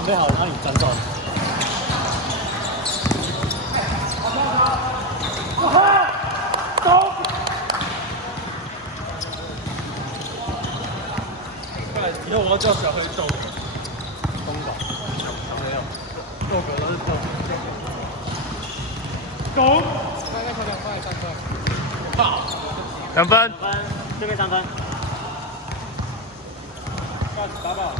准备好了，然后你转手。走！以后我要叫小黑走。东宝。没有。肉狗都是走。走！快3分。好。2分。这边3分。打吧。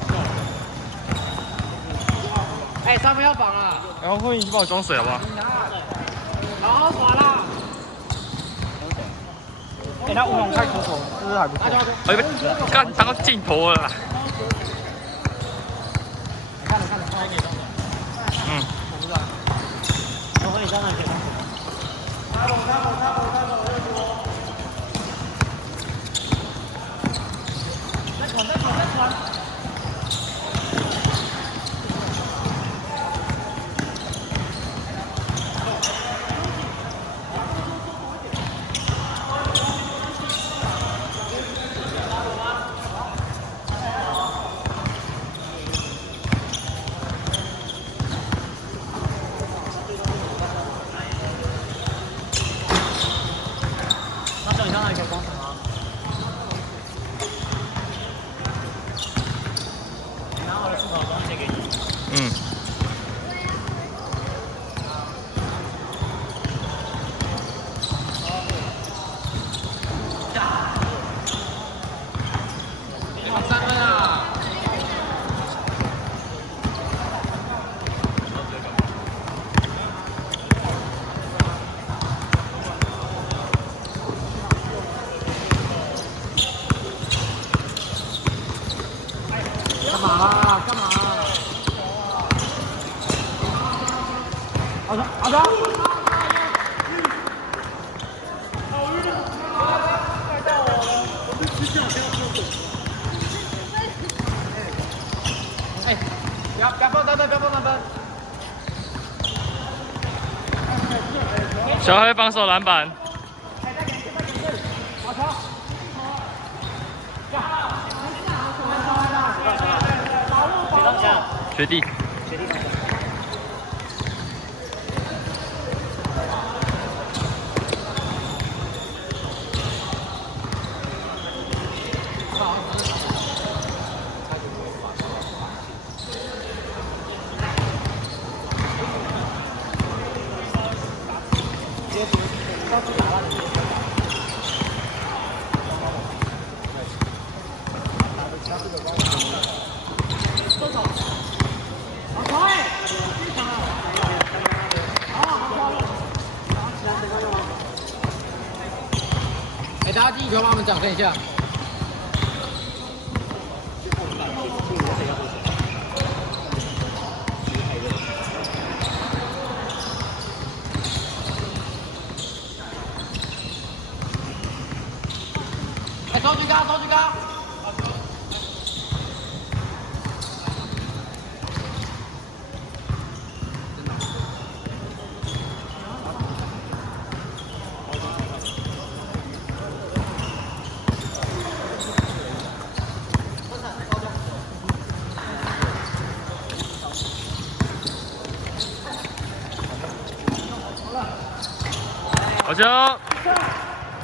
哎，3分要绑了。然后后面你帮我装水好不好？好好耍啦！哎，他乌龙开出手，是不是还不错？哎，干打到镜头了啦！你看，嗯，我和你上来给。插手！再传！你上来可以帮什么？你拿我的助跑装借给你。嗯。3分啊！干嘛？好的。哎，不要碰3分，不要碰3分。小黑防守篮板。好球！学弟。哎，大家第一球帮我们掌声一下。哎，周举高！好球！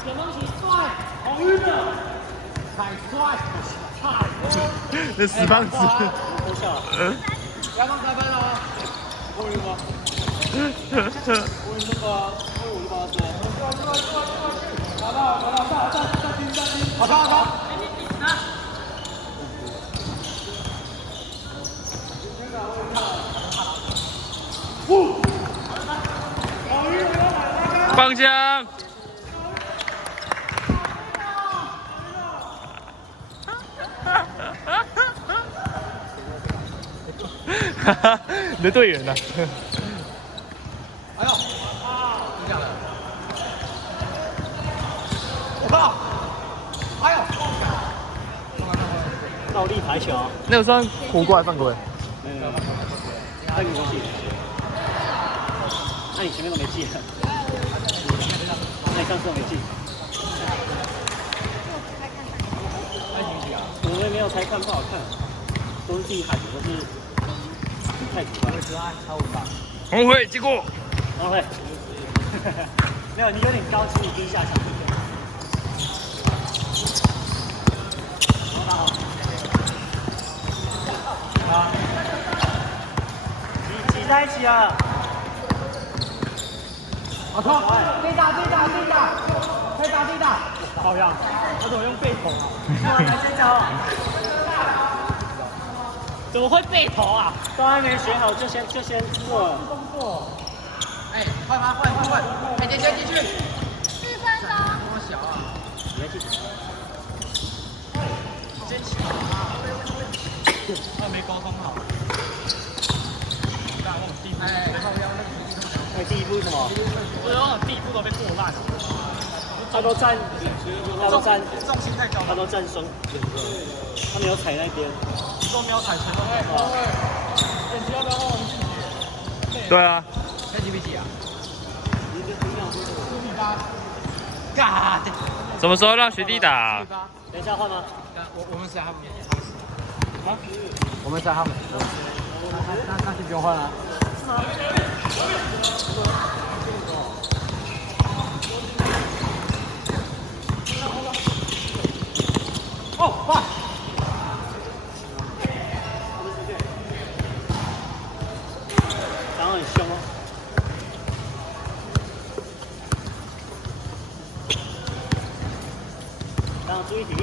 捡东西帅，好运的，太帅，那死棒子。不要放3分哦。我赢吗？我赢这个，我就把它射。拿到，好高！放枪！你的队员呢？哎呦！这样的。我靠！哎呦！倒立排球。那个算胡过还犯规？没有。那你没记？那你前面都没记。那你上次都没记。我们没有猜看，不好看，都是自己喊的，都是。太古怪了。红会结果。不会。没有，你有点高，请你低下场。啊！挤在一起啊！好冲！对打！可以打！好样！我怎么用背投啊？来先走。怎么会背投啊？都还没学好就先做了。动作。哎，换！海杰先进去。4分钟。这么小啊？你来进去。先起。他没沟通好。第一步是什么？我有第一步都被破烂了。他都站重心太高，他都站松，他没有踩那边，都没有踩前面。眼睛要不要换玩具？对啊。才几比几啊？8。什么时候让学弟打？等一下换吗？我们是他们。啊？我们是他们。那就不用换了。是吗？哦，换！然后很凶哦。然后注意体力。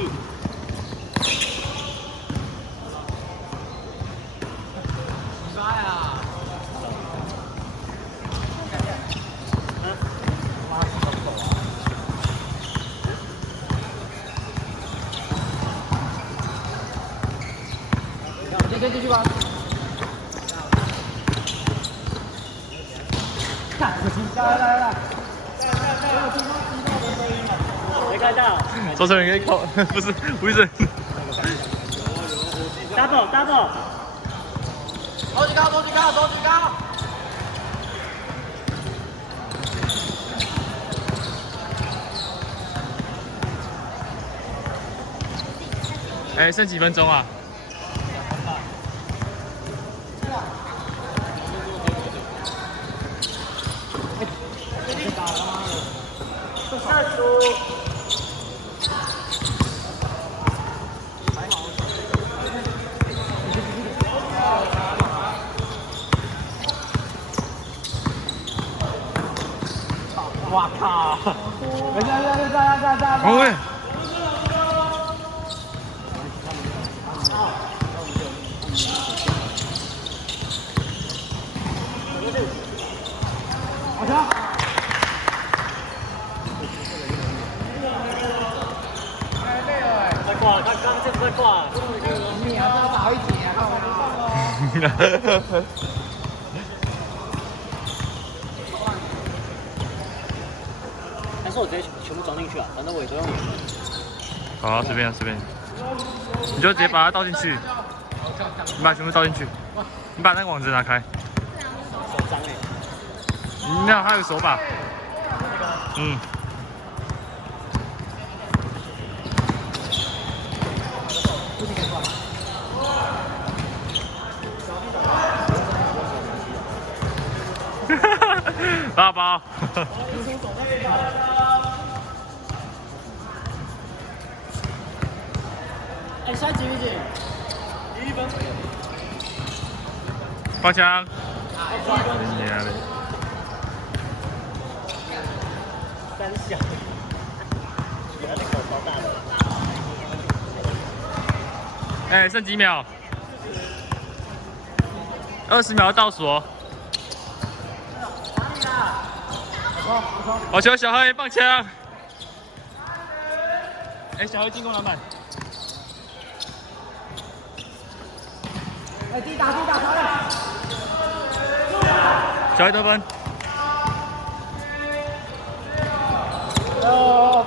妈呀！先进去吧。来！没看到。周成人可以靠，不是，double。走几高。哎，剩几分钟啊？射出。哇靠！红会。好球！快挂了，他刚这快挂了。你还要早一点啊！还是我直接全部装进去啊？反正我也都用。好，随便。你就直接把它倒进去，你把全部倒进去，你把那个网子拿开。手脏哎。那还有手把。嗯。大包。哎，现在几比几？1分。放枪。3小。原来那口超大的。哎，剩几秒？20秒倒数哦。好球，小黑放枪。哎，小黑进攻篮板。哎，地打，小黑得分。哦。